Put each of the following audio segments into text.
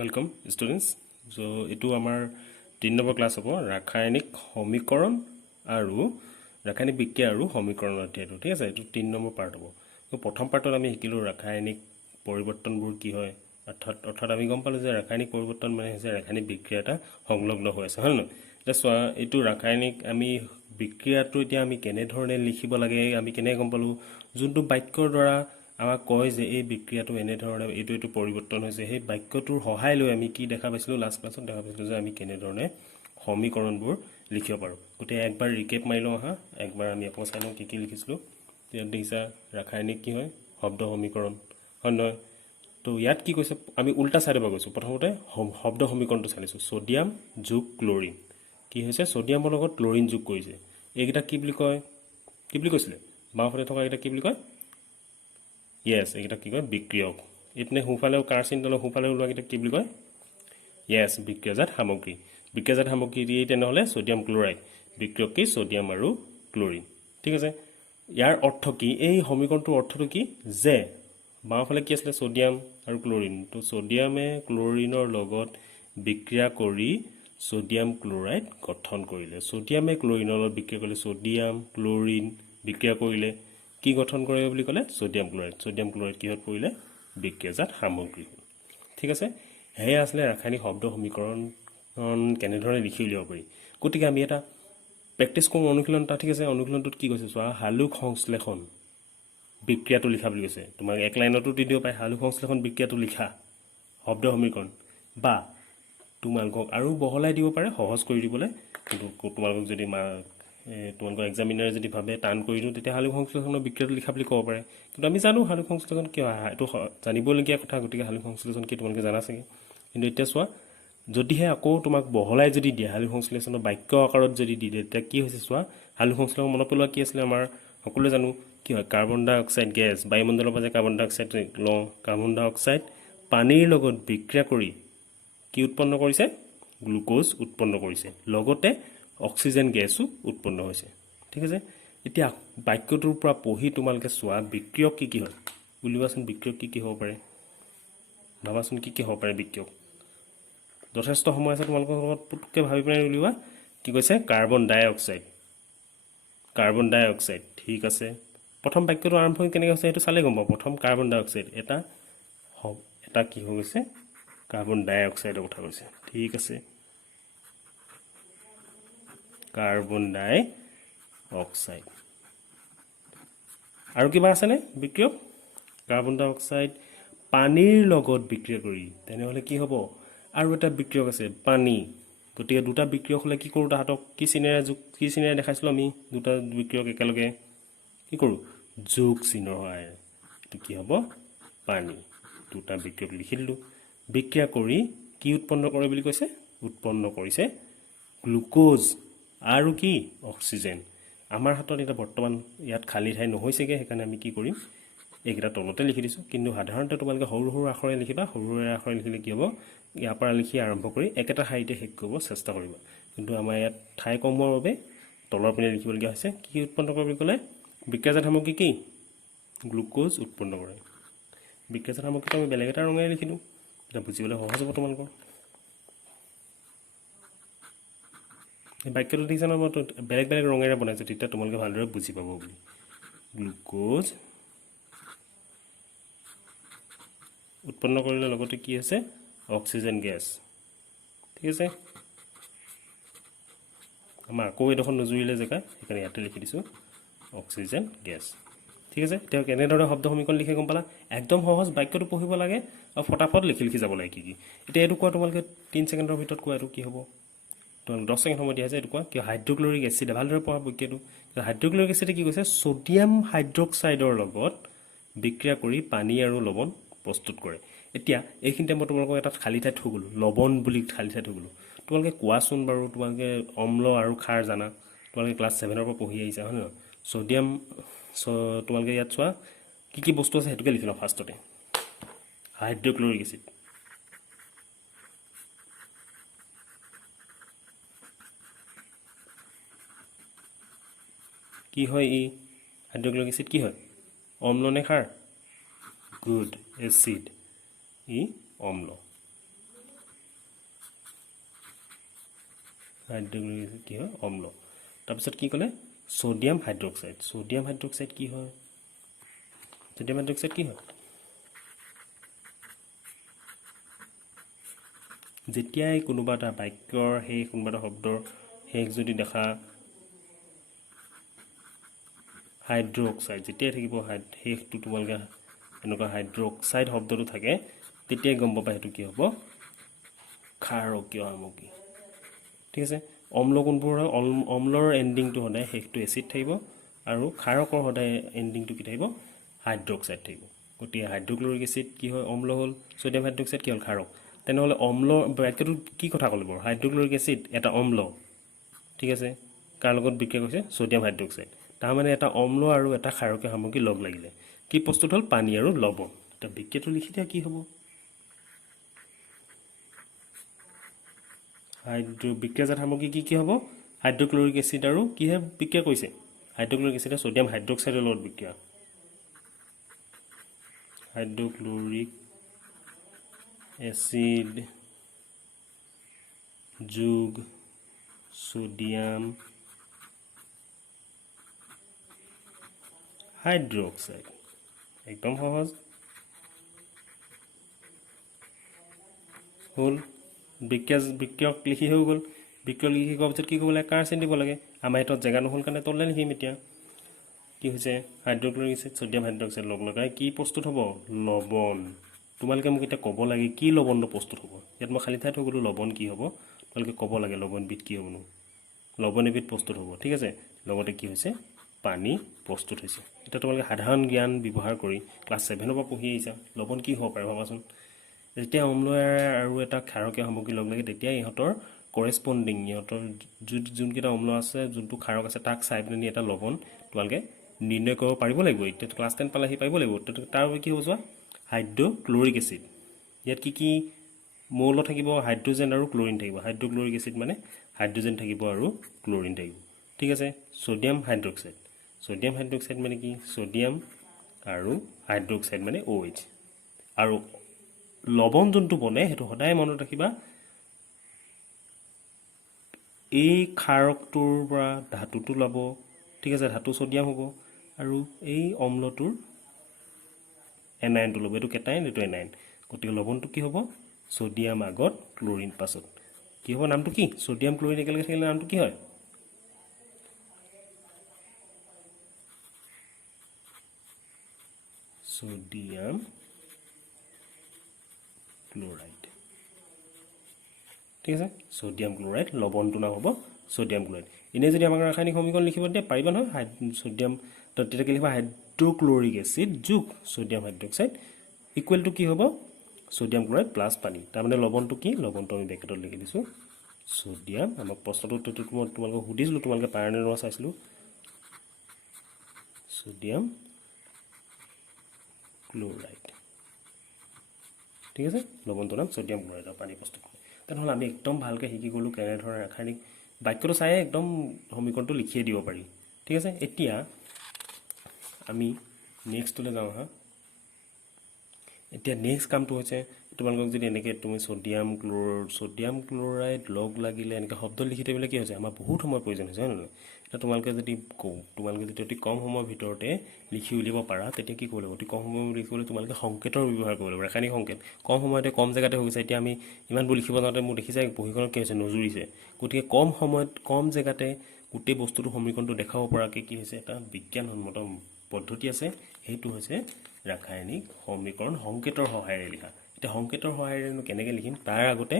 Welcome students. So এইটো আমাৰ 3 number class হ'ব ৰাসায়নিক সমীকৰণ আৰু ৰাসায়নিক বিক্ৰিয়া আৰু সমীকৰণ অধ্যায়টো ঠিক আছে এইটো 3 নম্বৰ পাৰ্ট হ'ব তো প্ৰথম পাৰ্টত আমি শিকিলো ৰাসায়নিক পৰিৱৰ্তনবোৰ কি হয় অৰ্থাৎ আমি গম পালো যে ৰাসায়নিক পৰিৱৰ্তন মানে হৈছে ৰাসায়নিক বিক্ৰিয়া এটা সংলগ্ন হৈ আছে হয় না এতিয়া চোৱা এইটো ৰাসায়নিক আমি বিক্ৰিয়াটো এতিয়া আমি কেনে ধৰণে লিখিব লাগে আমি কেনে গম পালো যোনটো বাক্যৰ দ্বাৰা আমাক কয় যে এই বিক্ৰিয়াটো এনে ধৰণে এইটো পৰিৱৰ্তন হৈছে সেই বাক্যটোৰ সহায় লৈ আমি কি দেখা পাইছিলো লাষ্ট ক্লাছত দেখা পাইছিলো যে আমি কেনে ধৰণে সমীকৰণবোৰ লিখিব পাৰো গতে একবাৰ ৰিকেপ মাৰি লওঁ হা একবাৰ আমি আকৌ চাই লওঁ কি লিখিছিলো ইয়াত দেখিছা ৰাসায়নিক কি হয় শব্দ সমীকৰণ হয় নহয় তো ইয়াত কি কৈছে আমি উল্টা চাইডে পৰা গৈছো প্ৰথমতে শব্দ সমীকৰণটো চালিছো সোডিয়াম যোগ ক্লোৰিন কি হৈছে সোডিয়ামৰ লগত ক্লোৰিন যোগ কৰিছে এইকেইটা কি বুলি কৈছিলে বাওঁফালে থকা এটা কি বুলি কয় Yes, এটা কি কয় বিক্ৰিয়ক ইতনে হুফালেও কাৰ্চিনতল হুফালে ওলোৱা এটা কি বুলি কয় Yes, বিক্ৰিয়াজাত সামগ্ৰী এই তেনেহলে সোডিয়াম ক্লোৰাইড বিক্ৰিয়ক কি সোডিয়াম আৰু ক্লোৰিন ঠিক আছে ইয়াৰ অৰ্থ কি এই সমীকৰণটোৰ অৰ্থটো কি যে বাওঁফালে কি আছিল সোডিয়াম আৰু ক্লোৰিন তো সোডিয়ামে ক্লোৰিনৰ লগত বিক্ৰিয়া কৰি সোডিয়াম ক্লোৰাইড গঠন কৰিলে সোডিয়ামে ক্লোৰিনৰ লগত বিক্ৰিয়া কৰিলে সোডিয়াম ক্লোৰিন বিক্ৰিয়া কৰিলে কি গঠন কৰে বুলি ক'লে সোডিয়াম ক্লোৰাইড কিহত পৰিলে বিক্ৰিয়াজাত সামগ্ৰী ঠিক আছে হেয়া আসলে ৰাসায়নিক শব্দ সমীকৰণ কেনে ধৰণে লিখি উলিয়াব পাৰি গতিকে আমি এটা প্ৰেক্টিছ কৰোঁ অনুশীলনটা ঠিক আছে অনুশীলনটোত কি কৈছে চোৱা হালুক সংশ্লেষণ বিক্ৰিয়াটো লিখা বুলি কৈছে তোমাক এক লাইনতো দি দিব পায় হালুক সংশ্লেষণ বিক্ৰিয়াটো লিখা শব্দ সমীকৰণ বা তোমালোকক আৰু বহলাই দিব পাৰে সহজ কৰি দিবলৈ কিন্তু তোমালোকক যদি তোমালোকৰ এক্সামিনাৰে যদি ভাবে টান কৰি দিওঁ তেতিয়া হালুক সংশ্লেষণৰ বিক্ৰিয়াটো লিখা বুলি ক'ব পাৰে কিন্তু আমি জানো হালুক সংশ্লেষণ কি হয় এইটো জানিবলগীয়া কথা গতিকে হালুক সংশ্লেষণ কি তোমালোকে জানা চাগে কিন্তু এতিয়া চোৱা যদিহে আকৌ তোমাক বহলাই যদি দিয়ে হালুক সংশ্লেষণৰ বাক্য আকাৰত যদি দি দিয়ে তেতিয়া কি হৈছে চোৱা হালুক সংশ্লেষণ মনত পেলোৱা কি আছিলে আমাৰ সকলোৱে জানো কি হয় কাৰ্বন ডাই অক্সাইড গেছ বায়ুমণ্ডলৰ পৰা যে কাৰ্বন ডাই অক্সাইড লওঁ কাৰ্বন ডাই অক্সাইড পানীৰ লগত বিক্ৰিয়া কৰি কি উৎপন্ন কৰিছে গ্লুকোজ উৎপন্ন কৰিছে লগতে অক্সিজেন গেছো উৎপন্ন হৈছে ঠিক আছে এতিয়া বাক্যটোৰ পৰা পঢ়ি তোমালকে চোৱা বিক্ৰিয়ক কি হয় উলিওৱাচোন বিক্ৰিয়ক কি হ'ব পাৰে ভাবাচোন কি হ'ব পাৰে বিক্ৰিয়ক যথেষ্ট সময় আছে তোমালোকৰ লগত পুটকে ভাবি পেলাই উলিওৱা কি কৈছে কাৰ্বন ডাই অক্সাইড ঠিক আছে প্ৰথম বাক্যটো আৰম্ভ কেনেকৈ হৈছে সেইটো চালে গম পাব প্ৰথম কাৰ্বন ডাই অক্সাইড এটা কি হৈ গৈছে কাৰ্বন ডাই অক্সাইডৰ কথা কৈছে ঠিক আছে কাৰ্বন ডাই অক্সাইড আৰু কিবা আছে নে বিক্ৰিয়ক কাৰ্বন ডাই অক্সাইড পানীৰ লগত বিক্ৰিয়া কৰি তেনেহলে কি হ'ব আৰু এটা বিক্ৰিয়ক আছে পানী গতিকে দুটা বিক্ৰিয়ক হলে কি কৰো তাহাতক কি চিনেৰে দেখাইছিলো আমি দুটা বিক্ৰিয়ক একেলগে কি কৰো যোগ চিনৰ হয় এটো কি হ'ব পানী দুটা বিক্ৰিয়ক লিখিলো বিক্ৰিয়া কৰি কি উৎপন্ন কৰে বুলি কৈছে উৎপন্ন কৰিছে গ্লুকোজ আৰু কি অক্সিজেন আমাৰ হাতত এটা বৰ্তমান ইয়াত খালি ঠাই নহৈছেগে সেইকাৰণে আমি কি কৰিম এইকেইটা তলতে লিখি দিছো কিন্তু সাধাৰণতে তোমালোকে সৰু সৰু আখৰে লিখিবা সৰু সৰু আখৰে লিখিলে কি হ'ব ইয়াৰ পৰা লিখি আৰম্ভ কৰি একেটা ঠাইতে শেষ কৰিব চেষ্টা কৰিবা কিন্তু আমাৰ ইয়াত ঠাই কম হোৱাৰ বাবে তলৰ পিনে লিখিবলগীয়া হৈছে কি উৎপন্ন কৰে বুলি ক'লে বিক্ৰিয়াজাত সামগ্ৰী কি গ্লুকোজ উৎপন্ন কৰে বিক্ৰিয়াজাত সামগ্ৰীটো আমি বেলেগ এটা ৰঙেৰে লিখি দিওঁ এটা বুজিবলৈ সহজ হ'ব তোমালোকৰ বাক্যটো দেখিছা নহয় মই বেলেগ ৰঙেৰে বনাইছো তেতিয়া তোমালোকে ভালদৰে বুজি পাব বুলি গ্লুকোজ উৎপন্ন কৰিলে লগতে কি আছে অক্সিজেন গেছ ঠিক আছে আমাৰ আকৌ এডোখন নজুৰিলে জেগা সেইকাৰণে ইয়াতে লিখি দিছো অক্সিজেন গেছ ঠিক আছে এতিয়া কেনেদৰে শব্দ সমীকৰণ লিখে গম পালা একদম সহজ বাক্যটো পঢ়িব লাগে আৰু ফটাফট লিখি যাব লাগে কি এতিয়া এইটো কোৱা তোমালোকে 3 ছেকেণ্ডৰ ভিতৰত কোৱা এইটো কি হ'ব 10 ছেকেণ্ড সময় দিয়া আছে এইটো কোৱা কি হাইড্ৰক্লৰিক এসিড ভালদৰে পঢ়া বৈক্যটো হাইড্ৰক্লৰিক এসিডে কি কৈছে সোডিয়াম হাইড্ৰক্সাইডৰ লগত বিক্ৰিয়া কৰি পানী আৰু লৱণ প্ৰস্তুত কৰে এতিয়া এইখিনিতে মই তোমালোকক এটা খালি ঠাই থৈ গলো লৱণ বুলি খালি ঠাই থৈ গলো তোমালোকে কোৱাচোন বাৰু তোমালোকে অম্ল আৰু ক্ষাৰ জানা তোমালোকে ক্লাছ 7 ৰ পৰা পঢ়ি আহিছা হয় না সোডিয়াম তোমালোকে ইয়াত চোৱা কি বস্তু আছে হেতুকে লিখি লও ফাৰ্ষ্টতে হাইড্ৰক্লৰিক এসিড কি হয় ই হাইড্ৰক্লৰিক এসিড কি হয় অম্ল নে ক্ষাৰ গুড এসিড ই অম্ল হাইড্ৰক্লৰিক এচিড কি হয় অম্ল তাৰপিছত কি ক'লে সোডিয়াম হাইড্ৰক্সাইড কি হয় সোডিয়াম হাইড্ৰক্সাইড কি হয় যেতিয়াই কোনোবা এটা বাক্যৰ সেই কোনোবা এটা শব্দৰ শেষ যদি দেখা হাইড্ৰক্সাইড যেতিয়াই থাকিব শেষটো তোমালোকে এনেকুৱা হাইড্ৰক্সাইড শব্দটো থাকে তেতিয়াই গম পাবা সেইটো কি হ'ব ক্ষাৰকীয় সামগ্ৰী ঠিক আছে অম্ল কোনবোৰ হয় অম্লৰ এণ্ডিংটো সদায় শেষটো এচিড থাকিব আৰু ক্ষাৰকৰ সদায় এণ্ডিংটো কি থাকিব হাইড্ৰক্সাইড থাকিব গতিকে হাইড্ৰক্লৰিক এচিড কি হয় অম্ল হ'ল সোডিয়াম হাইড্ৰক্সাইড কি হ'ল ক্ষাৰক তেনেহ'লে অম্ল বাক্যটো কি কথা ক'লে বাৰু হাইড্ৰক্লৰিক এচিড এটা অম্ল ঠিক আছে কাৰ লগত বিক্ৰিয়া কৰিছে সোডিয়াম হাইড্ৰক্সাইড তাৰমানে এটা অম্ল আৰু এটা ক্ষাৰকীয় সামগ্ৰী লগ লাগিলে কি প্ৰস্তুত হ'ল পানী আৰু লৱণ এটা বিক্ৰিয়াটো লিখি দিয়া কি হ'ব বিক্ৰিয়াজাত সামগ্ৰী কি হ'ব হাইড্ৰক্লৰিক এচিড আৰু কিহে বিক্ৰিয়া কৰিছে হাইড্ৰক্লৰিক এচিডে সোডিয়াম হাইড্ৰক্সাইডৰ লগত বিক্ৰিয়া হাইড্ৰক্লৰিক এচিড যোগ সোডিয়াম হাইড্ৰক্সাইড একদম সহজ হ'ল বিক্ৰিয়ক লিখি হৈ গ'ল বিক্ৰিয়ক লিখি হোৱাৰ পিছত কি কৰিব লাগে কাৰ চিন দিব লাগে আমাৰ এইটোত জেগা নহ'ল কাৰণে তললৈ লিখিম এতিয়া কি হৈছে হাইড্ৰক্লৰিক এচিড সোডিয়াম হাইড্ৰক্সাইড লগ লগাই কি প্ৰস্তুত হ'ব লৱণ তোমালোকে মোক এতিয়া ক'ব লাগে কি লৱণটো প্ৰস্তুত হ'ব ইয়াত মই খালী ঠাই থৈ গ'লোঁ লৱণ কি হ'ব তোমালোকে ক'ব লাগে লৱণবিধ কি হ'বনো লৱণ এবিধ প্ৰস্তুত হ'ব ঠিক আছে লগতে কি হৈছে পানী প্ৰস্তুত হৈছে এতিয়া তোমালোকে সাধাৰণ জ্ঞান ব্যৱহাৰ কৰি ক্লাছ 7 পৰা পঢ়ি আহিছা লৱণ কি হ'ব পাৰে ভাবাচোন যেতিয়া অম্ল আৰু এটা ক্ষাৰকীয় সামগ্ৰী লগ লাগে তেতিয়া ইহঁতৰ কৰেছপণ্ডিং ইহঁতৰ যোনকেইটা অম্ল আছে যোনটো ক্ষাৰক আছে তাক চাই পিনি এটা লৱণ তোমালোকে নিৰ্ণয় কৰিব পাৰিব লাগিব এতিয়া ক্লাছ 10 পালেহি পাৰিব লাগিব তাৰ কি হ'ব যোৱা হাইড্ৰক্লৰিক এচিড ইয়াত কি মৌল থাকিব হাইড্ৰজেন আৰু ক্লৰিন থাকিব হাইড্ৰক্লৰিক এচিড মানে হাইড্ৰজেন থাকিব আৰু ক্লৰিন থাকিব ঠিক আছে সোডিয়াম হাইড্ৰক্সাইড মানে কি সোডিয়াম আৰু হাইড্ৰক্সাইড মানে OH আৰু লৱণ যোনটো বনে সেইটো সদায় মনত ৰাখিবা এই ক্ষাৰকটোৰ পৰা ধাতুটো ল'ব ঠিক আছে ধাতু সোডিয়াম হ'ব আৰু এই অম্লটোৰ এনায়নটো ল'ব এইটো কেটাইন এইটো এনায়ন গতিকে লৱণটো কি হ'ব সোডিয়াম আগত ক্লৰিন পাছত কি হ'ব নামটো কি সোডিয়াম ক্লৰিন একেলগে থাকিলে নামটো কি হয় সোডিয়াম ক্লোৰাইড ঠিক আছে সোডিয়াম ক্লোৰাইড লৱণটো নাম হ'ব সোডিয়াম ক্লোৰাইড এনে যদি আমাক ৰাসায়নিক সমীকৰণ লিখিব দিয়ে পাৰিবা নহয় সোডিয়াম তেতিয়া কি লিখিবা হাইড্ৰক্লৰিক এচিড যোগ সোডিয়াম হাইড্ৰক্সাইড ইকুৱেল টু কি হ'ব সোডিয়াম ক্লোৰাইড প্লাছ পানী তাৰমানে লৱণটো কি লৱণটো আমি ব্ৰেকেটত লিখি দিছোঁ সোডিয়াম আমাক প্ৰশ্নটো মই তোমালোকক সুধিছিলোঁ তোমালোকে পাৰে নে নোৱাৰা চাইছিলোঁ সোডিয়াম ক্লোৰাইড ঠিক আছে লৱণটোৰ নাম সোডিয়াম ক্লোৰাইড আৰু পানী প্ৰস্তুত কৰে তেনেহ'লে আমি একদম ভালকৈ শিকি গ'লোঁ কেনেধৰণে ৰাসায়নিক বাক্যটো চাই একদম সমীকৰণটো লিখিয়ে দিব পাৰি ঠিক আছে এতিয়া আমি নেক্সটলৈ যাওঁ হা এতিয়া নেক্সট কামটো হৈছে তোমালোকক যদি এনেকৈ তুমি সোডিয়াম ক্লোৰাইড লগ লাগিলে এনেকৈ শব্দ লিখি থাকিবলৈ কি হৈছে আমাৰ বহুত সময় প্ৰয়োজন হৈছে হয় নহয় এতিয়া তোমালোকে যদি অতি কম সময়ৰ ভিতৰতে লিখি উলিয়াব পাৰা তেতিয়া কি কৰিব লাগিব অতি কম সময় লিখিবলৈ তোমালোকে সংকেতৰ ব্যৱহাৰ কৰিব লাগিব ৰাসায়নিক সংকেত কম সময়তে কম জেগাতে হৈ গৈছে এতিয়া আমি ইমানবোৰ লিখিব যাওঁতে মোৰ দেখিছে বহীখনত কি হৈছে নজুৰিছে গতিকে কম সময়ত কম জেগাতে গোটেই বস্তুটো সমীকৰণটো দেখাব পৰাকৈ কি হৈছে এটা বিজ্ঞানসন্মত পদ্ধতি আছে সেইটো হৈছে ৰাসায়নিক সমীকৰণ সংকেতৰ সহায়েৰে লিখা এতিয়া সংকেতৰ সহায়েৰেনো কেনেকৈ লিখিম তাৰ আগতে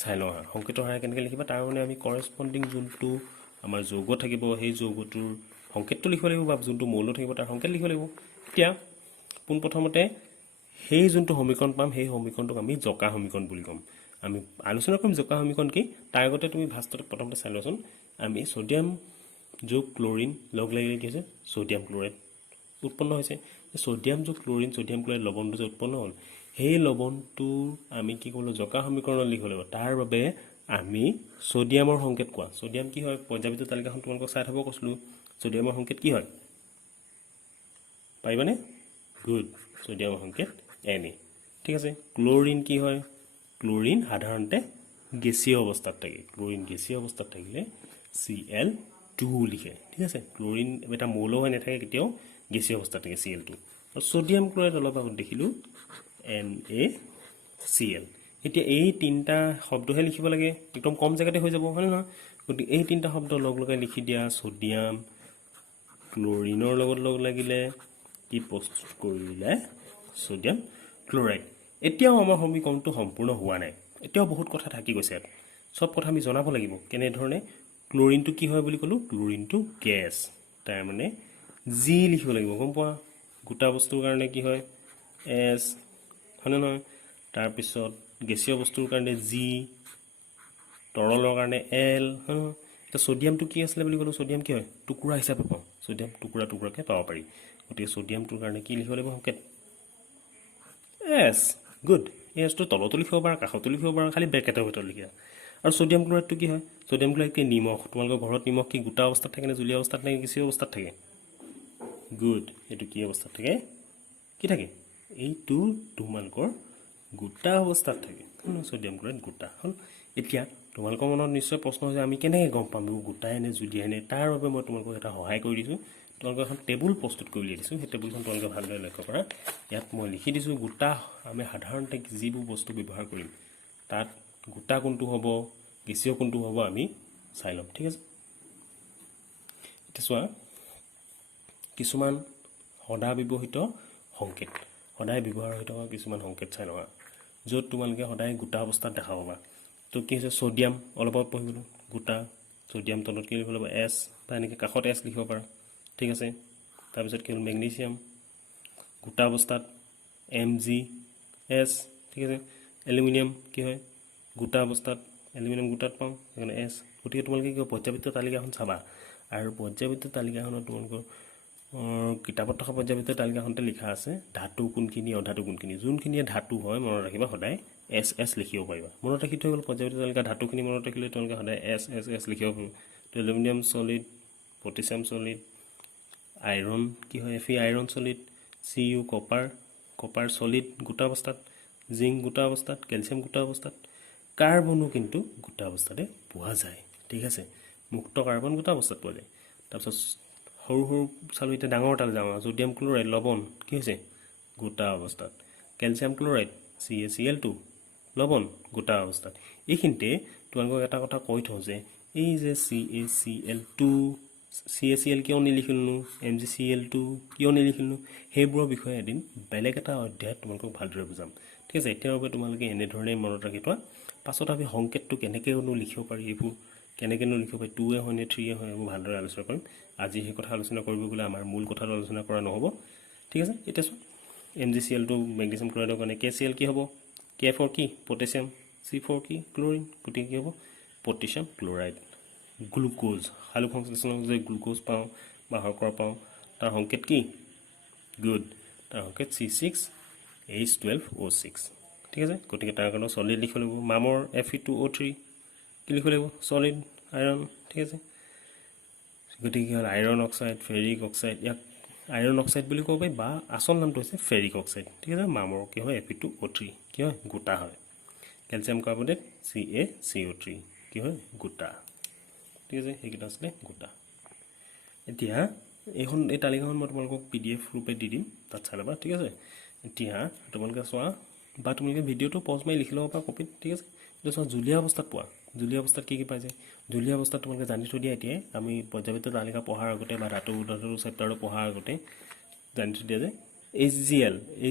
চাই লওঁ সংকেতৰ সহায়েৰে কেনেকৈ লিখিবা তাৰ মানে আমি কৰেছপণ্ডিং যোনটো আমাৰ যৌগ থাকিব সেই যৌগটোৰ সংকেতটো লিখিব লাগিব বা যোনটো মৌল থাকিব তাৰ সংকেত লিখিব লাগিব এতিয়া পোনপ্ৰথমতে সেই যোনটো সমীকৰণ পাম সেই সমীকৰণটোক আমি জকা সমীকৰণ বুলি ক'ম আমি আলোচনা কৰিম জকা সমীকৰণ কি তাৰ আগতে তুমি ফাৰ্ষ্টতে প্ৰথমতে চাই লোৱাচোন আমি সোডিয়াম যোগ ক্লৰিন লগ লাগিলে কি হৈছে সোডিয়াম ক্লোৰাইড উৎপন্ন হৈছে সোডিয়াম যোগ ক্লৰিন সোডিয়াম ক্লোৰাইড লৱণটো যে উৎপন্ন হ'ল সেই লৱণটো আমি কি কৰিলোঁ জকা সমীকৰণত লিখিব লাগিব তাৰ বাবে আমি সোডিয়ামৰ সংকেত কোৱা সোডিয়াম কি হয় পৰ্যায়বিত তালিকাখন তোমালোকক চাই থ'ব কৈছিলোঁ সোডিয়ামৰ সংকেত কি হয় পাৰিবানে গুড সোডিয়ামৰ সংকেত Na ঠিক আছে ক্লৰিন কি হয় ক্লৰিন সাধাৰণতে গেছীয় অৱস্থাত থাকে ক্লৰিন গেছীয় অৱস্থাত থাকিলে Cl2 লিখে ঠিক আছে ক্লৰিন এটা মৌল হৈ নাথাকে কেতিয়াও গেছীয় অৱস্থাত থাকে Cl2 আৰু সোডিয়াম ক্লৰাইড অলপ আগত দেখিলো NaCl এতিয়া এই তিনটা শব্দহে লিখিব লাগে একদম কম জায়গাতে হৈ যাব হয় না গতি এই তিনটা শব্দ লগ লগাই লিখি দিয়া সোডিয়াম ক্লৰিনৰ লগত লগ লাগিলে কি প্ৰস্তুত কৰিলে সোডিয়াম ক্লৰাইড এতিয়াও আমাৰ সমীকৰণটো সম্পূৰ্ণ হোৱা নাই এতিয়াও বহুত কথা থাকি গৈছে সব কথা আমি জনাব লাগিব কেনে ধৰণে ক্লৰিনটো কি হয় বুলি কলো ক্লৰিনটো গেছ তাৰ মানে জি লিখিব লাগিব গম পোৱা গোটা বস্তুৰ কাৰণে কি হয় এছ হয়নে নহয় তাৰ পিছত গেছীয় বস্তুৰ কাৰণে জি তৰলৰ কাৰণে এল হয় এটা সোডিয়ামটো কি আছিল বুলি কলো সোডিয়াম কি হয় টুকুৰা হিচাপে পাওঁ সোডিয়াম টুকুৰা টুকুৰাকে পাব পাৰি গতিকে সোডিয়ামটোৰ কাৰণে কি লিখিব লাগিব সংকেত এছ গুড এছটো তলতো লিখিব পাৰা কাষতো লিখিব পাৰা খালি ব্ৰেকেটৰ ভিতৰত লিখা আৰু সোডিয়াম ক্লৰাইডটো কি হয় সোডিয়াম ক্লৰাইড কি নিমখ তোমালোকৰ ঘৰত নিমখ কি গোটা অৱস্থাত থাকে নে জুলীয়া অৱস্থাত থাকে গেছীয় অৱস্থাত থাকে গুড এইটো কি অৱস্থাত থাকে কি থাকে এইটো তোমালোকৰ গোটা অৱস্থাত থাকে সোডিয়াম ক্লৰাইড গোটা হ'ল এতিয়া তোমালোকৰ মনত নিশ্চয় প্ৰশ্ন হৈছে আমি কেনেকৈ গম পাম গোটাই নে জুলীয়াই নে তাৰ বাবে মই তোমালোকক এটা সহায় কৰি দিছোঁ তোমালোকক এখন টেবুল প্ৰস্তুত কৰি উলিয়াই দিছোঁ সেই টেবুলখন তোমালোকে ভালদৰে লক্ষ্য কৰা ইয়াত মই লিখি দিছোঁ গোটা আমি সাধাৰণতে যিবোৰ বস্তু ব্যৱহাৰ কৰিম তাত গোটা কোনটো হ'ব গেছীয় কোনটো হ'ব আমি চাই ল'ম ঠিক আছে এতিয়া চোৱা কিছুমান সদা ব্যৱহৃত সংকেত সদায় ব্যৱহাৰ হৈ থকা কিছুমান সংকেত চাই লওঁ য'ত তোমালোকে সদায় গোটা অৱস্থাত দেখা পাবা তো কি হৈছে সোডিয়াম অলপ অলপ পঢ়ি গ'লোঁ গোটা সোডিয়াম তলত কি লিখিব লাগিব এছ বা এনেকৈ কাষত এছ লিখিব পাৰা ঠিক আছে তাৰপিছত কি হ'ল মেগনেছিয়াম গোটা অৱস্থাত MgS ঠিক আছে এলুমিনিয়াম কি হয় গোটা অৱস্থাত এলুমিনিয়াম গোটাত পাওঁ সেইকাৰণে এছ গতিকে তোমালোকে কি পৰ্যাবৃত্ত তালিকাখন চাবা আৰু পৰ্যাবৃত্ত তালিকাখনত তোমালোকৰ কিতাপত থকা পৰ্যাবৃত্ত তালিকাখনতে লিখা আছে ধাতু কোনখিনি অধাতু কোনখিনি যোনখিনিয়ে ধাতু হয় মনত ৰাখিবা সদায় এছ এছ লিখিব পাৰিবা মনত ৰাখি থৈ গ'ল পৰ্যাবৃত্ত তালিকা ধাতুখিনি মনত ৰাখিলে তোমালোকে সদায় এছ এছ এছ লিখিব পাৰিব তো aluminium solid potassium solid iron কি হয় Fe iron solid Cu copper solid গোটা অৱস্থাত জিংক গোটা অৱস্থাত কেলছিয়াম গোটা অৱস্থাত কাৰ্বনো কিন্তু গোটা অৱস্থাতে পোৱা যায় ঠিক আছে মুক্ত কাৰ্বন গোটা অৱস্থাত পোৱা যায় তাৰপিছত সৰু সৰু চালো এতিয়া ডাঙৰ তাল যাওঁ সোডিয়াম ক্লৰাইড লৱণ কি হৈছে গোটা অৱস্থাত কেলছিয়াম ক্লৰাইড CaCl2 লৱণ গোটা অৱস্থাত এইখিনিতে তোমালোকক এটা কথা কৈ থওঁ যে এই যে CaCl2 CaCl কিয় নিলিখিলোঁ MgCl2 কিয় নিলিখিলোঁ সেইবোৰৰ বিষয়ে এদিন বেলেগ এটা অধ্যায়ত তোমালোকক ভালদৰে বুজাম ঠিক আছে এতিয়াৰ বাবে তোমালোকে এনেধৰণে মনত ৰাখি থোৱা পাছত আমি সংকেতটো কেনেকৈনো লিখিব পাৰি এইবোৰ কেনেকৈনো লিখিব পাৰি 2 হয় নে 3 হয় এইবোৰ ভালদৰে আলোচনা কৰিম আজি সেই কথা আলোচনা কৰিব গ'লে আমাৰ মূল কথাটো আলোচনা কৰা নহ'ব ঠিক আছে এতিয়া চোৱা MgCl2 মেগনেছিয়াম ক্লৰাইডৰ কাৰণে KCl কি হ'ব K4 কি পটেছিয়াম C4 কি ক্লৰিন গতিকে কি হ'ব পটেছিয়াম ক্লৰাইড গ্লুকোজ সালোক সংশ্লেষণত যে গ্লুকোজ পাওঁ বা শৰ্কৰা পাওঁ তাৰ সংকেত কি গুড তাৰ সংকেত C6H12O6 ঠিক আছে গতিকে তাৰ কাৰণে সলিড লিখিব লাগিব মামৰ Fe2O3 কি লিখিব লাগিব সলিড আইৰণ ঠিক আছে গতিকে কি হ'ল আইৰণ অক্সাইড ফেৰিক অক্সাইড ইয়াক আইৰণ অক্সাইড বুলি ক'ব পাৰি বা আচল নামটো হৈছে ফেৰিক অক্সাইড ঠিক আছে মামৰ কি হয় Fe2O3 কি হয় গোটা হয় কেলছিয়াম কাৰ্বনেট CaCO3 কি হয় গোটা ঠিক আছে সেইকেইটা আছিলে গোটা এতিয়া এই তালিকাখন মই তোমালোকক PDF ৰূপে দি দিম তাত চাই ল'বা ঠিক আছে এতিয়া তোমালোকে চোৱা বা তোমালোকে ভিডিঅ'টো পজ মাৰি লিখি ল'ব পাৰা কপিত ঠিক আছে এতিয়া চোৱা জুলীয়া অৱস্থাত পোৱা জুলীয়া অৱস্থাত কি পাই যায় জুলীয়া অৱস্থাত তোমালোকে জানি থৈ দিয়া এতিয়াই আমি পৰ্যাবৃত্ত তালিকা পঢ়াৰ আগতে বা ধাতু চেপ্টাৰটো পঢ়াৰ আগতে জানি থৈ দিয়া যে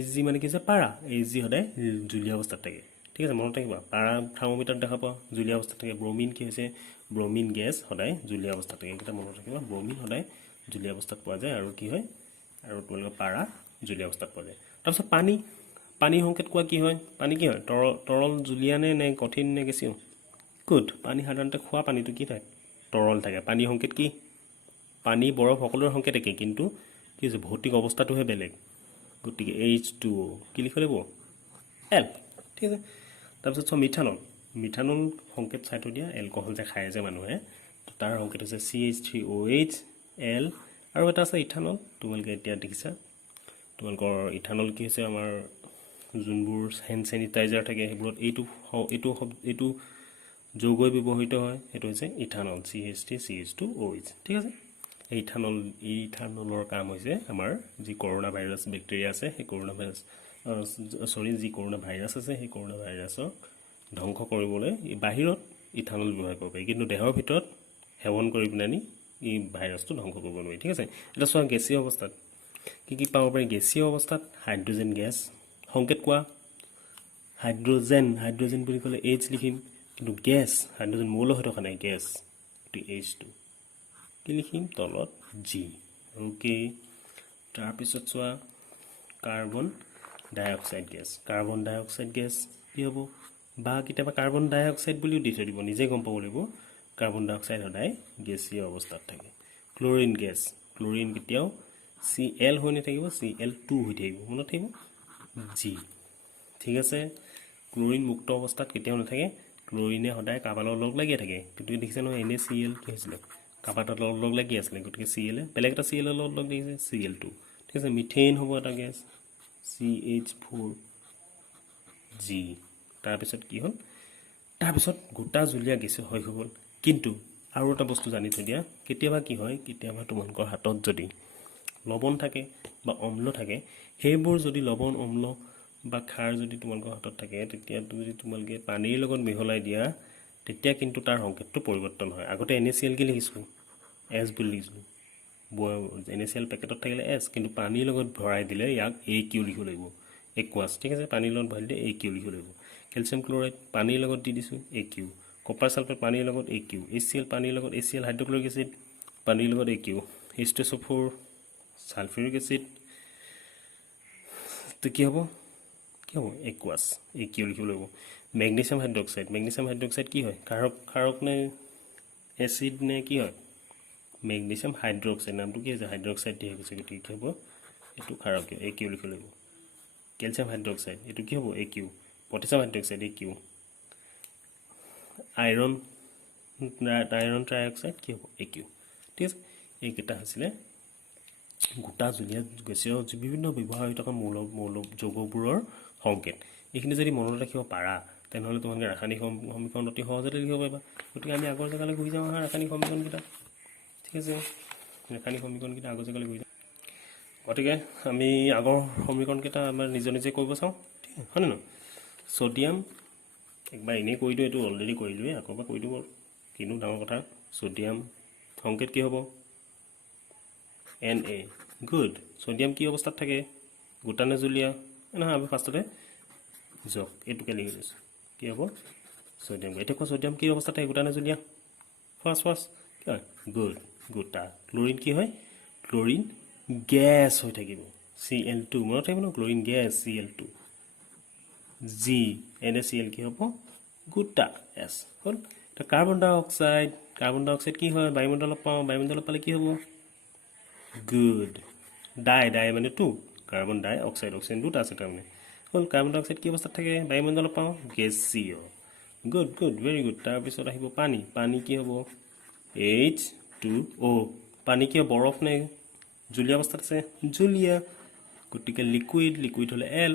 Hg মানে কি হৈছে পাৰা Hg সদায় জুলীয়া অৱস্থাত থাকে ঠিক আছে মনত ৰাখিবা পাৰা থাৰ্মোমিটাৰত দেখা পোৱা জুলীয়া অৱস্থাত থাকে ব্ৰমিন কি হৈছে ব্ৰমিন গেছ সদায় জুলীয়া অৱস্থাত থাকে এইকেইটা মনত ৰাখিবা ব্ৰমিন সদায় জুলীয়া অৱস্থাত পোৱা যায় আৰু কি হয় আৰু তোমালোকৰ পাৰা জুলীয়া অৱস্থাত পোৱা যায় তাৰপিছত পানীৰ সংকেত কোৱা কি হয় পানী কি হয় তৰল জুলীয়া নে কঠিন নে গেছীয় গুড পানী সাধাৰণতে খোৱা পানীটো কি থাকে তৰল থাকে পানীৰ সংকেত কি পানী বৰফ সকলোৰে সংকেত একে কিন্তু কি হৈছে ভৌতিক অৱস্থাটোহে বেলেগ গতিকে H2O কি লিখিব লাগিব L ঠিক আছে তাৰপিছত চোৱা মিথানল সংকেত চাই থৈ দিয়া এলকহল যে খায় যে মানুহে তাৰ সংকেত হৈছে CH3OH L আৰু এটা আছে ইথানল তোমালোকে এতিয়া দেখিছা তোমালোকৰ ইথানল কি হৈছে আমাৰ যোনবোৰ হেণ্ড চেনিটাইজাৰ থাকে সেইবোৰত এইটো যৌগই ব্যৱহৃত হয় সেইটো হৈছে ইথানল CH3CH2OH ঠিক আছে এই ইথানলৰ কাম হৈছে আমাৰ যি কৰোনা ভাইৰাছ বেক্টেৰিয়া আছে সেই কৰোনা ভাইৰাছ যি কৰোনা ভাইৰাছ আছে সেই কৰোনা ভাইৰাছক ধ্বংস কৰিবলৈ বাহিৰত ইথানল ব্যৱহাৰ কৰিব পাৰি কিন্তু দেহৰ ভিতৰত সেৱন কৰি পিনে এই ভাইৰাছটো ধ্বংস কৰিব নোৱাৰি ঠিক আছে এটা চোৱা গেছীয় অৱস্থাত কি পাব পাৰি গেছীয় অৱস্থাত হাইড্ৰজেন গেছ সংকেত কোৱা হাইড্ৰজেন বুলি ক'লে H লিখিম কিন্তু গেছ হাইড্ৰজেন মৌল হৈ থকা নাই গেছ গতিকে H2 কি লিখিম তলত G ওকে তাৰপিছত চোৱা কাৰ্বন ডাই অক্সাইড গেছ কি হ'ব বা কেতিয়াবা কাৰ্বন ডাই অক্সাইড বুলিও দি থৈ দিব নিজে গম পাব লাগিব কাৰ্বন ডাই অক্সাইড সদায় গেছীয় অৱস্থাত থাকে ক্লোৰিন গেছ ক্লোৰিন কেতিয়াও Cl হৈ নাথাকিব Cl2 হৈ থাকিব মনত থাকিব G ঠিক আছে ক্লোৰিন মুক্ত অৱস্থাত কেতিয়াও নাথাকে ক্লোৰিনে সদায় কাৰ্বনৰ লগ লাগি থাকে কিন্তু দেখিছে নহয় NaCl কি হৈছিল কাৰ্বনৰ লগ লাগি আছিল গতিকে Cl বেলেগ এটা Cl লগত লগ লাগিছে Cl2 ঠিক আছে মিথেন হ'ব এটা গেছ CH4G তাৰপিছত কি হ'ল তাৰপিছত গোটা জুলীয়া গেছ হৈ গ'ল কিন্তু আৰু এটা বস্তু জানি থৈ দিয়া কেতিয়াবা কি হয় কেতিয়াবা তোমালোকৰ হাতত যদি লৱণ থাকে বা অম্ল থাকে সেইবোৰ যদি লৱণ অম্ল বা খাৰ যদি তোমালোকৰ হাতত থাকে তেতিয়া যদি তোমালোকে পানীৰ লগত মিহলাই দিয়া তেতিয়া কিন্তু তাৰ সংকেতটো পৰিৱৰ্তন হয় আগতে NaCl কি লিখিছিলোঁ S বুলি লিখিছিলোঁ NaCl পেকেটত থাকিলে S কিন্তু পানীৰ লগত ভৰাই দিলে ইয়াক AQ লিখিব লাগিব একুৱাছ ঠিক আছে পানীৰ লগত ভৰাই দিলে AQ লিখিব লাগিব কেলছিয়াম ক্লৰাইড পানীৰ লগত দি দিছোঁ AQ কপাৰ ছালফেট পানীৰ লগত AQ HCl পানীৰ লগত HCl হাইড্ৰক্লৰিক এচিড পানীৰ লগত AQ H2SO4 সালফিউৰিক এচিড তো কি হ'ব একুৱাছ AQ লিখিব লাগিব মেগনেছিয়াম হাইড্ৰক্সাইড কি হয় ক্ষাৰক নে এচিড নে কি হয় মেগনেছিয়াম হাইড্ৰক্সাইড নামটো কি আছে হাইড্ৰক্সাইড দিয়ে গৈছে গতিকে কি হ'ব এইটো ক্ষাৰকীয় AQ লিখিব লাগিব কেলছিয়াম হাইড্ৰক্সাইড এইটো কি হ'ব AQ potassium hydroxide AQ iron trioxide কি হ'ব AQ ঠিক আছে এইকেইটা হৈছিলে গোটা জুলীয়া গেছীয় বিভিন্ন ব্যৱহাৰ হৈ থকা মৌল যৌগবোৰৰ সংকেত এইখিনি যদি মনত ৰাখিব পাৰা তেনেহ'লে তোমালোকে ৰাসায়নিক সমীকৰণ অতি সহজতে লিখিব পাৰিবা গতিকে আমি আগৰ জেগালৈ ঘূৰি যাওঁ ৰাসায়নিক সমীকৰণকেইটা ঠিক আছে ৰাসায়নিক সমীকৰণকেইটা আগৰ জেগালৈ ঘূৰি যাওঁ গতিকে আমি আগৰ সমীকৰণকেইটা আমাৰ নিজে কৰিব চাওঁ ঠিক আছে হয়নে নহয় ছ'ডিয়াম একবাৰ এনেই কৰি দিওঁ এইটো অলৰেডি কৰিলোঁৱে আকৌ এবাৰ কৰি দিওঁ কিনো ডাঙৰ কথা ছ'ডিয়াম সংকেত কি হ'ব Na গুড ছ'ডিয়াম কি অৱস্থাত থাকে গোটা নে জুলীয়া নহয় আমি ফাৰ্ষ্টতে জক এইটোকে লিখি দিছোঁ কি হ'ব ছ'ডিয়াম এতিয়া কোৱা ছ'ডিয়াম কি অৱস্থাত থাকে গোটা নে জুলীয়া ফাৰ্ষ্ট কি হয় গুড গোটা ক্লৰিন কি হয় ক্লৰিন গেছ হৈ থাকিব Cl2 মনত থাকিব ন chlorine gas Cl2 G NaCl কি হ'ব গোটা S হ'ল এতিয়া কাৰ্বন ডাই অক্সাইড কি হয় বায়ুমণ্ডলত পালে কি হ'ব গুড ডাই মানে 2 কাৰ্বন ডাই অক্সাইড দুটা আছে তাৰমানে হ'ল কাৰ্বন ডাই অক্সাইড কি অৱস্থাত থাকে বায়ুমণ্ডলত পাওঁ গেছীয় গুড ভেৰি গুড তাৰপিছত আহিব পানী কি হ'ব H2O পানী কি বৰফ নে জুলীয়া অৱস্থাত আছে জুলীয়া গতিকে লিকুইড হ'লে L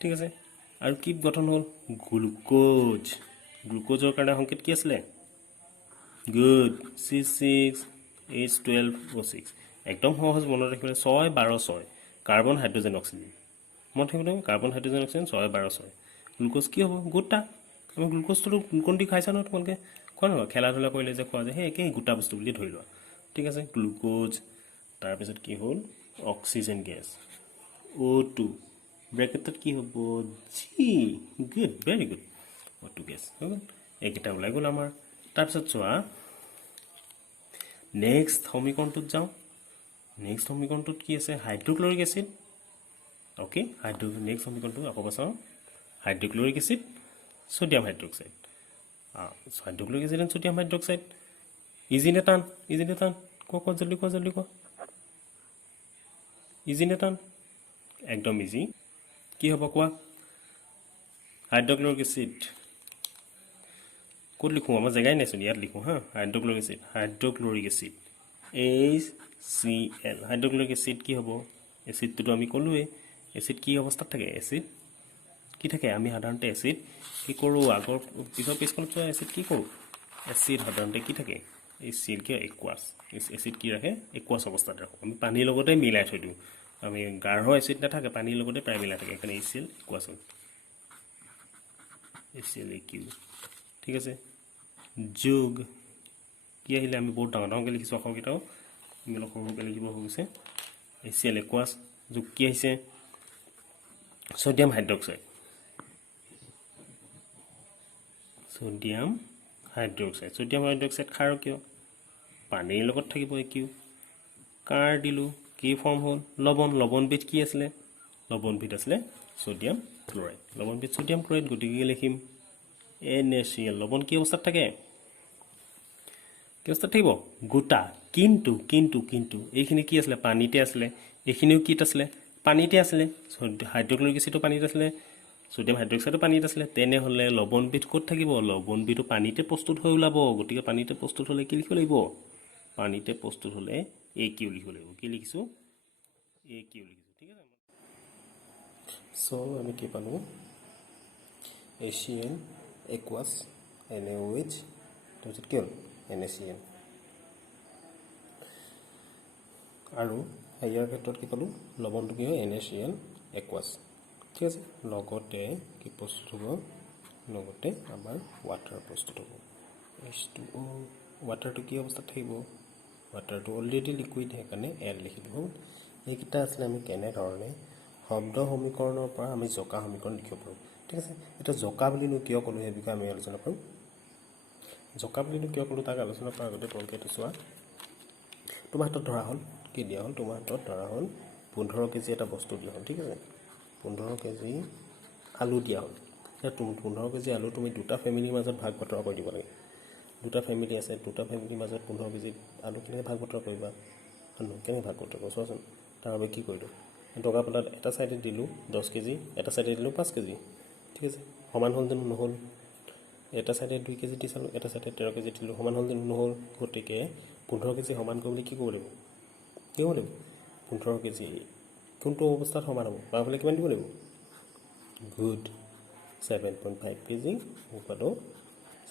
ঠিক আছে আৰু কি গঠন হ'ল গ্লুকোজৰ কাৰণে সংকেত কি আছিলে গুড C6H12O6 একদম সহজ মনত ৰাখিবলৈ 6 কাৰ্বন হাইড্ৰজেন অক্সিজেন মনত ৰাখিব কাৰ্বন হাইড্ৰজেন অক্সিজেন 6 গ্লুকোজ কি হ'ব গোটা আমি গ্লুকোজটো গ্লুকন দি খাইছা নহয় তোমালোকে খোৱা নহয় খেলা ধূলা কৰিলে যে খোৱা যায় সেই একেই গোটা বস্তু বুলি ধৰি লোৱা ঠিক আছে গ্লুকোজ তাৰপিছত কি হ'ল অক্সিজেন গেছ O2 ব্ৰেকেটত কি হ'ব G good very good O2 gas হৈ গ'ল এইকেইটা ওলাই গ'ল আমাৰ তাৰপিছত চোৱা নেক্সট সমীকৰণটোত যাওঁ নেক্সট সমীকৰণটোত কি আছে হাইড্ৰক্লৰিক এচিড ওকে নেক্সট সমীকৰণটো আকৌ চাওঁ hydrochloric acid sodium hydroxide hydrochloric acid and sodium hydroxide easy নে টান কোৱা জলদি কোৱা ইজি নে টান একদম ইজি কি হ'ব কোৱা হাইড্ৰক্লৰিক এচিড ক'ত লিখোঁ আমাৰ জেগাই নাইচোন ইয়াত লিখোঁ হা hydrochloric acid HCl hydrochloric acid কি হ'ব এচিডটোতো আমি ক'লোৱেই এচিড কি অৱস্থাত থাকে এচিড কি থাকে আমি সাধাৰণতে এচিড কি কৰোঁ আগৰ পিছৰ পেজখনত চোৱা এচিড কি কৰোঁ এচিড সাধাৰণতে কি থাকে এচিড কি একুৱাছ এচিড কি ৰাখে একুৱাছ অৱস্থাত ৰাখোঁ আমি পানীৰ লগতে মিলাই থৈ দিওঁ আমি গাঢ় এচিড নাথাকে পানীৰ লগতে প্ৰায় মিলাই থাকে সেইকাৰণে এচিএল একুৱাছ এচিএল কিউ ঠিক আছে যোগ কি আহিলে আমি বহুত ডাঙৰ ডাঙৰকৈ লিখিছোঁ আখৰকেইটাও আমি অলপ সৰু সৰুকৈ লিখিব হৈ গৈছে এচিএল একুৱাছ যোগ কি আহিছে সোডিয়াম হাইড্ৰক্সাইড সোডিয়াম হাইড্ৰক্সাইড খাৰ কিয় পানীৰ লগত থাকিব কিউ কাৰ দিলোঁ কি ফৰ্ম হ'ল লৱণবিধ কি আছিলে লৱণবিধ আছিলে সোডিয়াম ক্লৰাইড গতিকে লিখিম NaCl লৱণ কি অৱস্থাত থাকে কি অৱস্থাত থাকিব গোটা কিন্তু এইখিনি কি আছিলে পানীতে আছিলে এইখিনিও কিত আছিলে পানীতে আছিলে হাইড্ৰক্লৰিক এচিডো পানীত আছিলে সোডিয়াম হাইড্ৰক্সাইডো পানীত আছিলে তেনেহ'লে লৱণবিধ ক'ত থাকিব লৱণবিধো পানীতে প্ৰস্তুত হৈ ওলাব গতিকে পানীতে প্ৰস্তুত হ'লে কি লিখিব লাগিব পানীতে প্ৰস্তুত হ'লে AQ লিখিব লাগিব কি লিখিছোঁ AQ লিখিছোঁ ঠিক আছে সো আমি কি পালোঁ এচিএল একুৱাছ NaOH তাৰপিছত কি হ'ল NaCl আৰু ইয়াৰ ক্ষেত্ৰত কি পালোঁ লৱণটো কি হয় NaCl একুৱাছ ঠিক আছে লগতে কি প্ৰস্তুত হ'ব লগতে আমাৰ ৱাটাৰ প্ৰস্তুত হ'ব H2O ৱাটাৰটো কি অৱস্থাত থাকিব ৱাটাৰটো অলৰেডি লিকুইড সেইকাৰণে L লিখি দিব এইকেইটা আছিলে আমি কেনেধৰণে শব্দ সমীকৰণৰ পৰা আমি জকা সমীকৰণ লিখিব পাৰোঁ ঠিক আছে এটা জকা বুলিনো কিয় ক'লোঁ সেই বিষয়ে আমি আলোচনা কৰোঁ জকা বুলিনো কিয় ক'লোঁ তাক আলোচনা কৰাৰ আগতে তোমালোকে এইটো চোৱা তোমাৰ হাতত ধৰা হ'ল কি দিয়া হ'ল তোমাৰ হাতত ধৰা হ'ল 15 কেজি এটা বস্তু দিয়া হ'ল ঠিক আছে 15 কেজি আলু দিয়া হ'ল এতিয়া 15 কেজি আলু তুমি দুটা ফেমিলিৰ মাজত ভাগ বতৰা কৰি দিব লাগে দুটা ফেমিলি আছে দুটা ফেমিলিৰ মাজত 15 কেজি আলু কেনেকৈ ভাগ বতৰা কৰিবা কেনেকৈ ভাগ বতৰা কৰিবা চোৱাচোন তাৰ বাবে কি কৰিলোঁ টকা পেলাত এটা চাইডে দিলোঁ 10 কেজি এটা চাইডে দিলোঁ 5 কেজি ঠিক আছে সমান হ'ল জানো নহ'ল এটা চাইডে 2 কেজি দি চালোঁ এটা চাইডে 13 কেজি দিলোঁ সমান হ'ল জানো নহ'ল গতিকে 15 কেজি সমান কৰিবলৈ কি কৰিব লাগিব 15 কেজি কোনটো অৱস্থাত সমান হ'ব পাবলৈ কিমান দিব লাগিব গুড 7.5 কেজি উপাদো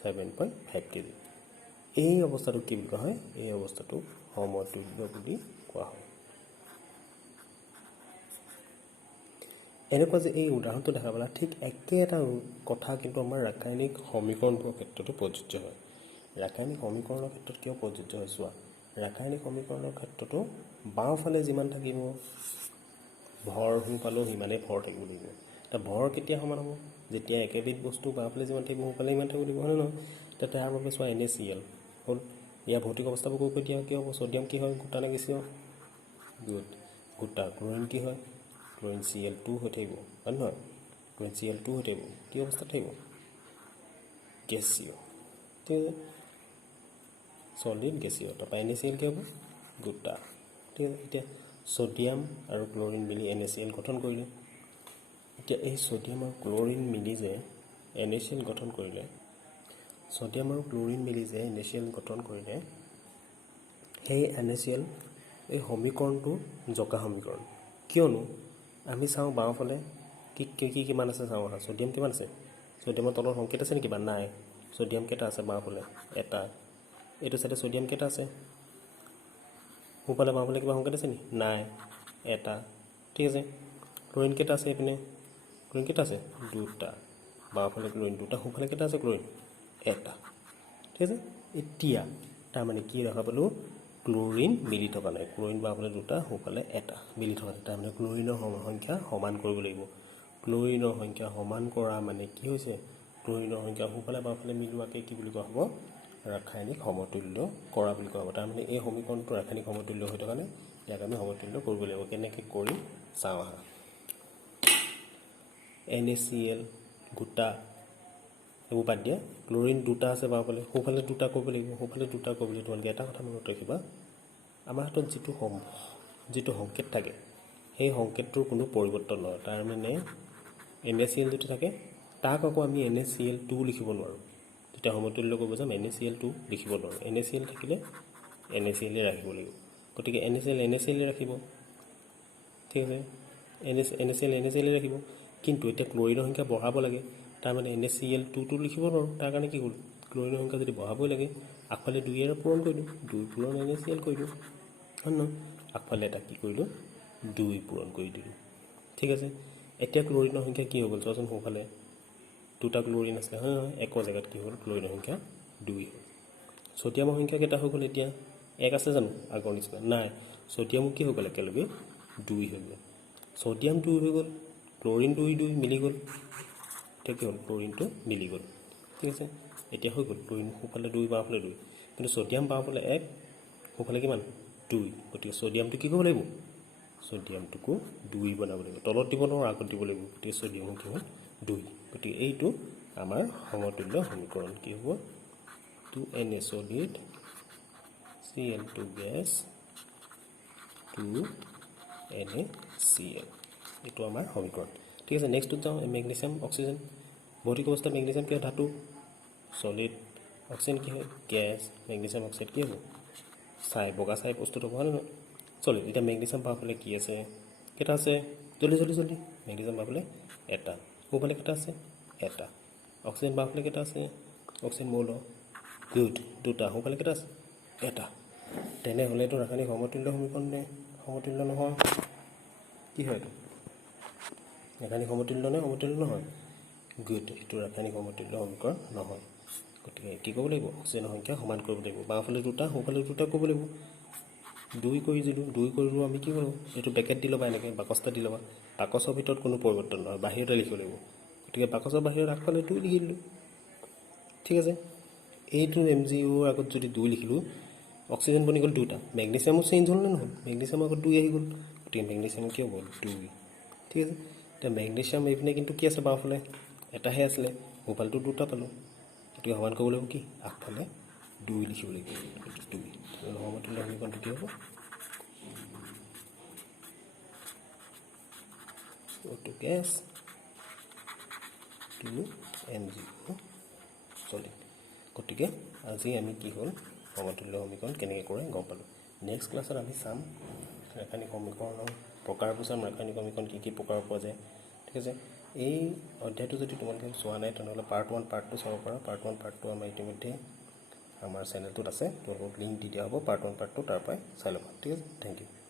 7.5 কেজি এই অৱস্থাটো কি বুলি কোৱা হয় এই অৱস্থাটো সমতুল্য বুলি কোৱা হয় এনেকুৱা যে এই উদাহৰণটো দেখা পালা ঠিক একে এটা কথা কিন্তু আমাৰ ৰাসায়নিক সমীকৰণবোৰৰ ক্ষেত্ৰতো প্ৰযোজ্য হয় ৰাসায়নিক সমীকৰণৰ ক্ষেত্ৰত কিয় প্ৰযোজ্য হয় চোৱা ৰাসায়নিক সমীকৰণৰ ক্ষেত্ৰতো বাওঁফালে যিমান থাকিব ভৰ সোঁফালেও সিমানেই ভৰ থাকিব লাগিব এটা ভৰ কেতিয়া সমান হ'ব যেতিয়া একেবিধ বস্তু বাওঁফালে যিমান থাকিব সোঁফালে সিমান থাকিব লাগিব হয় নহয় তেতিয়া তাৰ বাবে চোৱা NaCl হ'ল ইয়াৰ ভৌতিক অৱস্থাবোৰ কৈ দিয়া কি হ'ব সোডিয়াম কি হয় গোটা নে গেছীয় গুড গোটা ক্লৰিন কি হয় ক্লৰিন Cl2 হৈ থাকিব হয় নহয় ক্লৰিন Cl2 হৈ থাকিব কি অৱস্থাত থাকিব গেছীয় ঠিক আছে সলিড গেছীয় তাৰপৰা NaCl কি হ'ব গোটা ঠিক আছে এতিয়া সোডিয়াম আৰু ক্লৰিন মিলি NaCl গঠন কৰিলে এতিয়া এই সোডিয়াম আৰু ক্লৰিন মিলি যে NaCl গঠন কৰিলে সোডিয়াম আৰু ক্লৰিন মিলি যে NaCl গঠন কৰিলে সেই NaCl এই সমীকৰণটো জকা সমীকৰণ কিয়নো আমি চাওঁ বাওঁফালে কি কিমান আছে চাওঁ আহা সোডিয়াম কিমান আছে সোডিয়ামৰ তলত সংকেত আছে নেকি বা নাই সোডিয়াম কেইটা আছে বাওঁফালে এটা এইটো চাইডে সোডিয়াম কেইটা আছে সোঁফালে বাওঁফালে কিবা সংকেত আছে নি নাই এটা ঠিক আছে ক্লৰিন কেইটা আছে এইপিনে ক্লৰিন কেইটা আছে দুটা বাওঁফালে ক্লৰিন দুটা সোঁফালে কেইটা আছে ক্লৰিন এটা ঠিক আছে এতিয়া তাৰমানে কি দেখা পালোঁ ক্লৰিন মিলি থকা নাই ক্লৰিন বাওঁফালে দুটা সোঁফালে এটা মিলি থকা নাই তাৰমানে ক্লৰিনৰ সংখ্যা সমান কৰিব লাগিব ক্লৰিনৰ সংখ্যা সমান কৰা মানে কি হৈছে ক্লৰিনৰ সংখ্যা সোঁফালে বাওঁফালে মিলোৱাকে কি বুলি কোৱা হ'ব ৰাসায়নিক সমতুল্য কৰা বুলি কোৱা হ'ব তাৰমানে এই সমীকৰণটো ৰাসায়নিক সমতুল্য হৈ থকা নাই ইয়াক আমি সমতুল্য কৰিব লাগিব কেনেকৈ কৰিম চাওঁ আহা NaCl গোটা এইবোৰ বাদ দিয়া ক্লৰিন দুটা আছে বাওঁফালে সোঁফালে দুটা কৰিব লাগিব সোঁফালে দুটা কৰিবলৈ তোমালোকে এটা কথা মনত ৰাখিবা আমাৰ হাতত যিটো সংকেত থাকে সেই সংকেতটোৰ কোনো পৰিৱৰ্তন নহয় তাৰমানে NaCl যিটো থাকে তাক আকৌ আমি NaCl2 লিখিব নোৱাৰোঁ যেতিয়া সমতুল্য কৰিব যাম NaCl2 লিখিব নোৱাৰোঁ NaCl থাকিলে NaCl ৰাখিব লাগিব গতিকে NaCl ৰাখিব ঠিক আছে NaCl ৰাখিব কিন্তু এতিয়া ক্লৰিনৰ সংখ্যা বঢ়াব লাগে তাৰমানে NaCl2টো লিখিব নোৱাৰোঁ তাৰ কাৰণে কি হ'ল ক্লৰিনৰ সংখ্যা যদি বঢ়াবই লাগে আগফালে 2 পূৰণ কৰি দিওঁ 2 পূৰণ NaCl কৰি দিওঁ হয় নহয় আগফালে এটা কি কৰিলোঁ 2 পূৰণ কৰি দিলোঁ ঠিক আছে এতিয়া ক্লৰিনৰ সংখ্যা কি হৈ গ'ল চোৱাচোন সোঁফালে 2টা ক্লৰিন আছে হয় নহয় একৰ জেগাত কি হ'ল ক্লৰিনৰ সংখ্যা 2 হ'ল ছডিয়ামৰ সংখ্যা কেইটা হৈ গ'ল এতিয়া 1 আছে জানো আগৰ নিচিনা নাই ছডিয়াম কি হৈ গ'ল একেলগে 2 হৈ গ'ল ছডিয়াম 2 হৈ গ'ল ক্লৰিন 2 মিলি গ'ল এতিয়া কি হ'ল ক্লৰিনটো মিলি গ'ল ঠিক আছে এতিয়া হৈ গ'ল ক্লৰিন সোঁফালে 2 বাওঁফালে 2 কিন্তু ছডিয়াম বাওঁফালে 1 সোঁফালে কিমান 2 গতিকে ছডিয়ামটো কি কৰিব লাগিব ছডিয়ামটোকো 2 বনাব লাগিব তলত দিব নোৱাৰোঁ আগত দিব লাগিব গতিকে ছডিয়ামটো কি হ'ল 2 গতিকে এইটো আমাৰ সমতুল্য সমীকৰণ কি হ'ব 2Na solid Cl2 gas 2NaCl এইটো আমাৰ সমীকৰণ ঠিক আছে নেক্সটটোত যাওঁ মেগনেছিয়াম অক্সিজেন ভৌতিক অৱস্থা মেগনেছিয়াম কি হয় ধাতু সলিড অক্সিজেন কি হয় গেছ মেগনেছিয়াম অক্সাইড কি হ'ব ছাই বগা ছাই প্ৰস্তুত হ'ব হয় নহয় চলো এতিয়া মেগনেছিয়াম বাওঁফালে কি আছে কেইটা আছে জলদি মেগনেছিয়াম বাওঁফালে এটা সোঁফালে কেইটা আছে এটা অক্সিজেন বাওঁফালে কেইটা আছে অক্সিজেন মৌল গুড দুটা সোঁফালে কেইটা আছে এটা তেনেহ'লে এইটো ৰাসায়নিক সমতুল্য সমীকৰণ নে সমতুল্য নহয় কি হয় ৰাসায়নিক সমতুল্য নে সমতুল্য নহয় গুড এইটো ৰাসায়নিক সমতুল্য সমীকৰণ নহয় গতিকে কি ক'ব লাগিব অক্সিজেনৰ সংখ্যা সমান কৰিব লাগিব বাওঁফালে দুটা সোঁফালে দুটা ক'ব লাগিব 2 কৰি দিলোঁ 2 কৰিলোঁ আমি কি কৰোঁ এইটো পেকেট দি ল'বা এনেকৈ বাকচটা দি ল'বা বাকচৰ ভিতৰত কোনো পৰিৱৰ্তন নহয় বাহিৰতে লিখিব লাগিব গতিকে বাকচৰ বাহিৰত আগফালে 2 লিখি দিলোঁ ঠিক আছে এইটো MgO আগত যদি 2 লিখিলোঁ অক্সিজেন বনি গ'ল 2টা মেগনেছিয়ামো চেঞ্জ হ'ল নে নহ'ল মেগনেছিয়ামৰ আগত 2 আহি গ'ল গতিকে মেগনেছিয়াম কি হ'ব 2 ঠিক আছে এতিয়া মেগনেছিয়াম এইপিনে কিন্তু কি আছে বাওঁফালে এটাহে আছিলে সোঁফালটো 2টা পালোঁ গতিকে সমান কৰিব লাগিব কি আগফালে 2 লিখিব লাগিব 2 সমতুল্য সমীকৰণটো কি হ'ব O2 gas 2MgO solid গতিকে আজি আমি কি হ'ল সমতুল্য সমীকৰণ কেনেকৈ কৰে গম পালোঁ নেক্সট ক্লাছত আমি চাম ৰাসায়নিক সমীকৰণৰ প্ৰকাৰবোৰ চাম ৰাসায়নিক সমীকৰণ কি প্ৰকাৰ পোৱা যায় ঠিক আছে এই অধ্যায়টো যদি তোমালোকে চোৱা নাই তেনেহ'লে পাৰ্ট 1 পাৰ্ট 2 চাব পাৰা পাৰ্ট 1 পাৰ্ট 2 আমাৰ ইতিমধ্যে আমাৰ চেনেলটোত আছে তোমালোকক লিংক দি দিয়া হ'ব পাৰ্ট 1 পাৰ্ট 2 তাৰ পৰাই চাই ল'বা ঠিক আছে থেংক ইউ